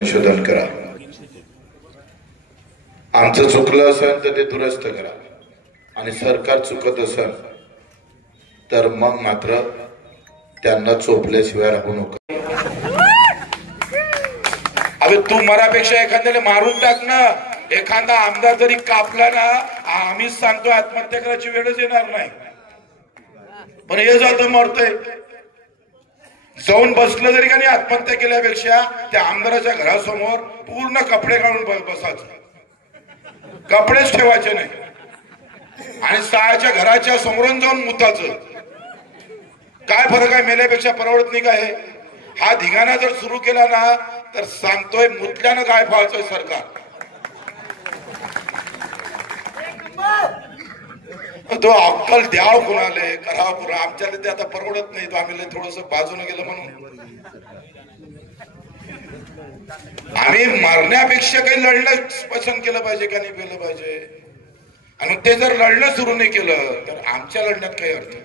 संशोधन करा। आमचं चुकलं असेल तर ते दुरुस्त करा आणि सरकार चुकत असेल तर मग मात्र त्यांना चोपल्याशिवाय राहू नका। अबे तू मरापेक्षा एखाद्याला मारून टाक ना। एखादा आमदार जरी कापला ना आम्हीच सांगतो आत्महत्या करायची वेळच येणार नाही, पण हे जातं मरतय जाऊन बसलं जरी का नाही। आत्महत्या केल्यापेक्षा त्या आमदाराच्या घरासमोर पूर्ण कपडे काढून बसायचं, कपडेच ठेवायचे नाही आणि सायाच्या घराच्या समोरून जाऊन मुताचं। काय फरक आहे? मेल्यापेक्षा परवडत नाही का? हे हा धिंगाणा जर सुरू केला ना तर सांगतोय मुतल्यानं काय व्हायचं सरकार। तो अक्कल द्याव कुणाले करावं कुणा आमच्याला ते आता परवडत नाही। तो आम्ही थोडस बाजूने गेलं म्हणून आम्ही मारण्यापेक्षा काही लढणं पसंत केलं पाहिजे का नाही केलं पाहिजे। आणि ते जर लढणं सुरू नाही केलं तर आमच्या लढण्यात काही अर्थ